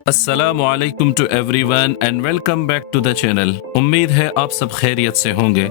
अस्सलाम वालेकुम to everyone and welcome back to the channel. उम्मीद है आप सब खैरियत से होंगे।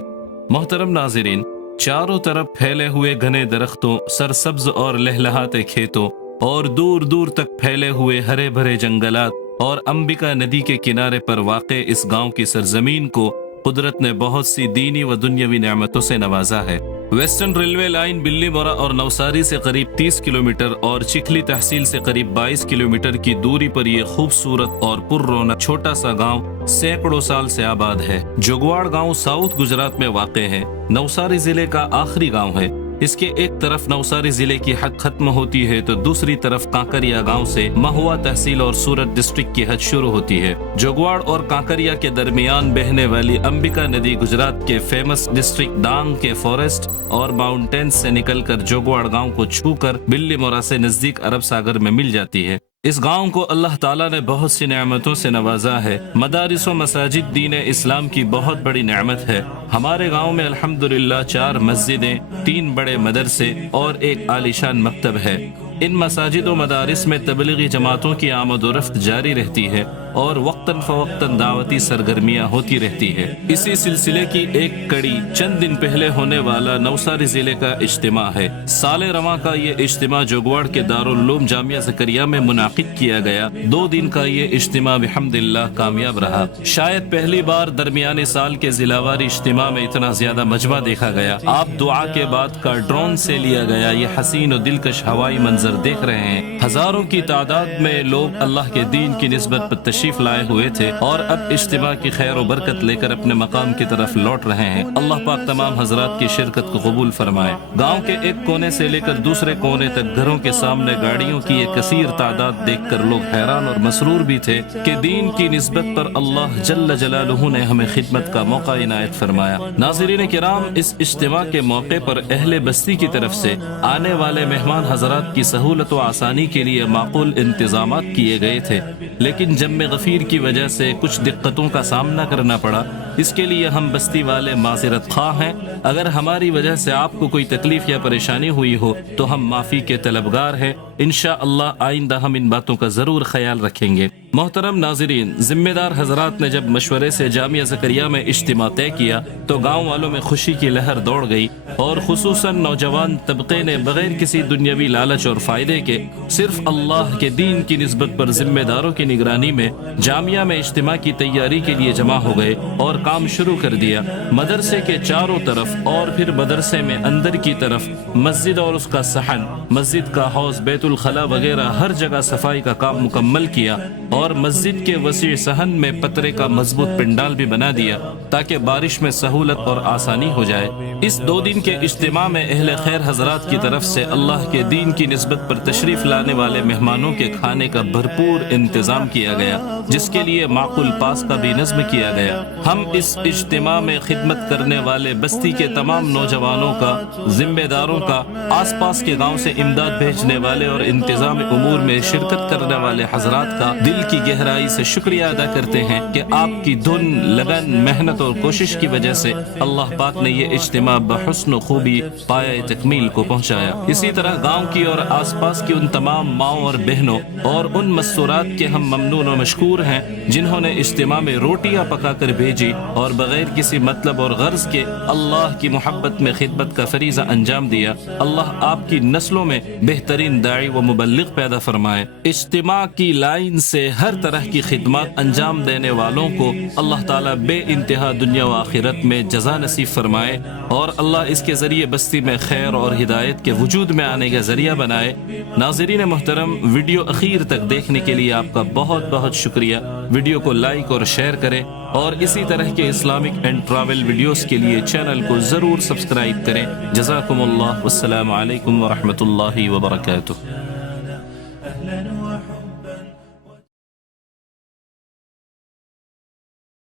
मोहतरम नाज़रीन, चारों तरफ फैले हुए घने दरख्तों, सरसब्ज और लहलहाते खेतों और दूर दूर तक फैले हुए हरे भरे जंगलात और अंबिका नदी के किनारे पर वाक़े इस गांव की सरजमीन को कुदरत ने बहुत सी दीनी व दुनियावी नेमतों से नवाजा है। वेस्टर्न रेलवे लाइन बिल्लीमोरा और नवसारी से करीब 30 किलोमीटर और चिखली तहसील से करीब 22 किलोमीटर की दूरी पर ये खूबसूरत और पुररौनक छोटा सा गांव सैकड़ों साल से आबाद है। जोगवाड़ गांव साउथ गुजरात में वाक़े है। नवसारी जिले का आखिरी गांव है। इसके एक तरफ नवसारी जिले की हद खत्म होती है तो दूसरी तरफ कांकरिया गांव से महुआ तहसील और सूरत डिस्ट्रिक्ट की हद शुरू होती है। जोगवाड़ और कांकरिया के दरमियान बहने वाली अंबिका नदी गुजरात के फेमस डिस्ट्रिक्ट डांग के फॉरेस्ट और माउंटेन्स से निकलकर जोगवाड़ गांव को छूकर बिल्लीमोरा से नजदीक अरब सागर में मिल जाती है। इस गांव को अल्लाह ताला ने बहुत सी नेमतों से नवाजा है। मदारिस व मसाजिद दीन इस्लाम की बहुत बड़ी नेमत है। हमारे गांव में अल्हम्दुलिल्लाह 4 मस्जिदें, 3 बड़े मदरसे और एक आलीशान मकतब है। इन मसाजिद व मदारिस में तबलीगी जमातों की आमद व रफ्त जारी रहती है और वक्तन फ़वक्तन दावती सरगर्मियाँ होती रहती है। इसी सिलसिले की एक कड़ी चंद दिन पहले होने वाला नवसारी जिले का इज्तिमा है। साले रवां का ये इज्तिमा जोगवाड़ के दारुल उलूम जामिया ज़करिया में मुनाकिद किया गया। 2 दिन का ये इज्तिमा बिहम्दिल्लाह कामयाब रहा। शायद पहली बार दरमियाने साल के जिलावारी इज्तिमा में इतना ज्यादा मजमा देखा गया। आप दुआ के बाद का ड्रोन से लिया गया ये हसीन और दिलकश हवाई मंजर देख रहे हैं। हजारों की तादाद में लोग अल्लाह के दीन की निस्बत पर तशरीफ लाए हुए थे और अब इज्तिमा की खैर और बरकत लेकर अपने मकाम की तरफ लौट रहे हैं। अल्लाह पाक तमाम हजरात की शिरकत को कबूल फरमाए। गांव के एक कोने से लेकर दूसरे कोने तक घरों के सामने गाड़ियों की एक कसीर तादाद देखकर लोग हैरान और मसरूर भी थे कि दीन की निस्बत पर अल्लाह जल्ल जलालुहु ने हमें खिदमत का मौका इनायत फरमाया। नाज़रीन किराम, इस इज्तिमा के मौके पर अहले बस्ती की तरफ से आने वाले मेहमान हजरात की सहूलत व आसानी के लिए माकूल इंतजामात किए गए थे, लेकिन जम गफीर की वजह से कुछ दिक्कतों का सामना करना पड़ा। इसके लिए हम बस्ती वाले माज़रत ख़्वाह हैं। अगर हमारी वजह से आपको कोई तकलीफ या परेशानी हुई हो तो हम माफ़ी के तलबगार हैं। इंशाअल्लाह आइंदा हम इन बातों का ज़रूर ख्याल रखेंगे। मोहतरम नाज़रीन, जिम्मेदार हजरात ने जब मशवरे से जामिया ज़करिया में इज्तिमा तय किया तो गाँव वालों में खुशी की लहर दौड़ गई और खुसूसन नौजवान तबके ने बगैर किसी दुनियावी लालच और फ़ायदे के सिर्फ अल्लाह के दीन की निस्बत पर जिम्मेदारों की निगरानी में जामिया में इज्तिमा की तैयारी के लिए जमा हो गए और काम शुरू कर दिया। मदरसे के चारों तरफ और फिर मदरसे में अंदर की तरफ मस्जिद और उसका सहन, मस्जिद का हौज, बैतुल खला वगैरह हर जगह सफाई का काम मुकम्मल किया और मस्जिद के वसी सहन में पतरे का मजबूत पिंडाल भी बना दिया ताकि बारिश में सहूलत और आसानी हो जाए। इस 2 दिन के इज्तिमा में अहले खैर हजरात की तरफ से अल्लाह के दीन की निस्बत पर तशरीफ लाने वाले मेहमानों के खाने का भरपूर इंतजाम किया गया, जिसके लिए माकुल पास का भी नज्म किया गया। हम इस इज्तिमा में खिदमत करने वाले बस्ती के तमाम नौजवानों का, जिम्मेदारों का, आसपास के गांव से इमदाद भेजने वाले और इंतजाम उमूर में शिरकत करने वाले हजरात का दिल की गहराई से शुक्रिया अदा करते हैं कि आपकी धुन, लगन, मेहनत और कोशिश की वजह से अल्लाह पाक ने ये इज्तिमा बहुस्न खूबी पाया तकमील को पहुँचाया। इसी तरह गाँव की और आसपास की उन तमाम माओ और बहनों और उन मस्तूरात के हम ममनून और मशकूर हैं जिन्होंने इज्तिमा में रोटियां पका कर भेजी और बगैर किसी मतलब और गर्ज के अल्लाह की मोहब्बत में खिदमत का फरीजा अंजाम दिया। अल्लाह आपकी नस्लों में बेहतरीन दाई व मुबल्लिग पैदा फरमाए। इज्तिमा की लाइन से हर तरह की खिदमत अंजाम देने वालों को अल्लाह ताला बे इंतहा दुनिया व आखिरत में जजा नसीब फरमाए और अल्लाह इसके जरिए बस्ती में खैर और हिदायत के वजूद में आने का जरिया बनाए। नाज़रीन मोहतरम, वीडियो अखीर तक देखने के लिए आपका बहुत बहुत शुक्रिया। वीडियो को लाइक और शेयर करें और इसी तरह के इस्लामिक एंड ट्रैवल वीडियोस के लिए चैनल को ज़रूर सब्सक्राइब करें। जज़ाकुमुल्लाह, वस्सलामु अलैकुम व रहमतुल्लाहि व बरकातुहू।